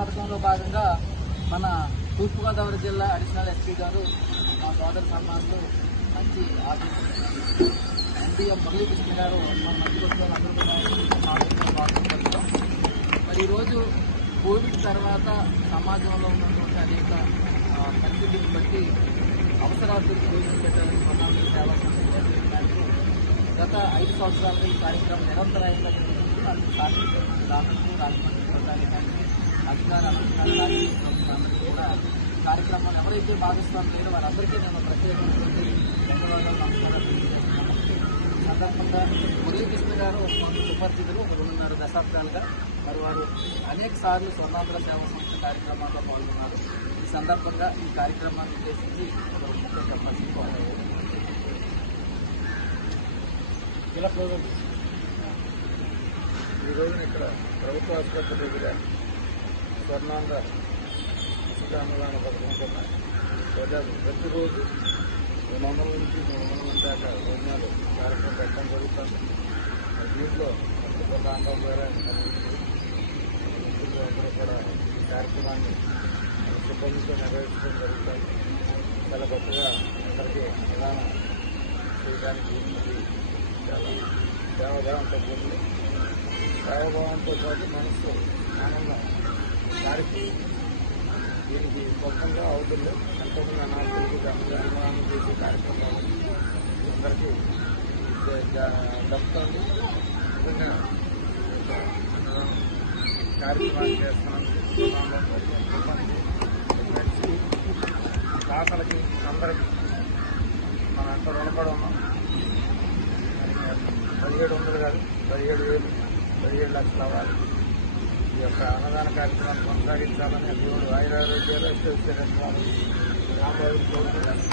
పథకంలో భాగంగా మన తూర్పుగోదావరి జిల్లా అడిషనల్ ఎస్పీ గారు మా సోదర సన్మానులు మంచి ఆఫీసర్ మురళీకృష్ణ గారు మన మధ్యలో మరి ఈరోజు కోవిడ్ తర్వాత సమాజంలో ఉన్నటువంటి అనేక పరిస్థితిని బట్టి అవసరాలు పెట్టాలని ప్రధాన సేవా సంస్థ గత ఐదు సంవత్సరాలుగా ఈ కార్యక్రమం నిరంతరాయంగా జరుగుతుంది. అందుకు సాధించిన రాష్ట్రం రాజమండ్రి ప్రజానికానికి అధికార అధికారులకి కూడా కార్యక్రమం ఎవరైతే భాగస్వామి లేదో వారందరికీ నేను ప్రత్యేకమైనటువంటి ధన్యవాదాలు నమస్కారాలు తెలియజేస్తున్నాను ఈ సందర్భంగా మురళీకృష్ణ గారు ఒక సుపరిచితులు రెండున్నర దశాబ్దాలుగా మరి వారు అనేక సార్లు స్వర్ణాంధ్ర సేవా సంస్థ కార్యక్రమాల్లో పాల్గొన్నారు ఈ సందర్భంగా ఈ కార్యక్రమాన్ని ఉద్దేశించి ఒక చెప్పాల్సి ఇలా ప్రోగ్రామ్ ఇక్కడ ప్రభుత్వ ఆసుపత్రి దగ్గర స్వర్ణాంధ్ర ఉచిత పథకం కింద ప్రజలు ప్రతిరోజు రెండు వందల నుంచి మూడు వందల మంది దాకా భోజనాలు కార్యక్రమం పెట్టడం జరుగుతుంది దీంట్లో కొంత ఆంధ్ర ద్వారా మిత్రులు అందరూ కూడా ఈ కార్యక్రమాన్ని సిబ్బందితో నిర్వహించడం జరుగుతుంది చాలా గొప్పగా అందరికీ ప్రధాన చేయడానికి ఇది చాలా సేవభావంతో కూడింది సేవభావంతో పాటు మనసు ఆనందం దానికి దీనికి గొప్పగా అవుతుంది. ఎంతోమంది అనాథులకు అన్నదానం చేసే కార్యక్రమాలు అందరికీ దక్కుతుంది. నిజంగా అన్నదానం కార్యక్రమాలు చేస్తున్నాం దాతలకి అందరికీ మన అంత రుణపడి ఉన్నాం. పదిహేడు వందలు కాదు పదిహేడు వేలు పదిహేడు లక్షలు అవ్వాలి ఈ యొక్క అన్నదాన కార్యక్రమాన్ని కొనసాగించాలని దేవుడు ఆయురారోగ్యాలు ఇస్తే రామరాజు కోరుకుంటాను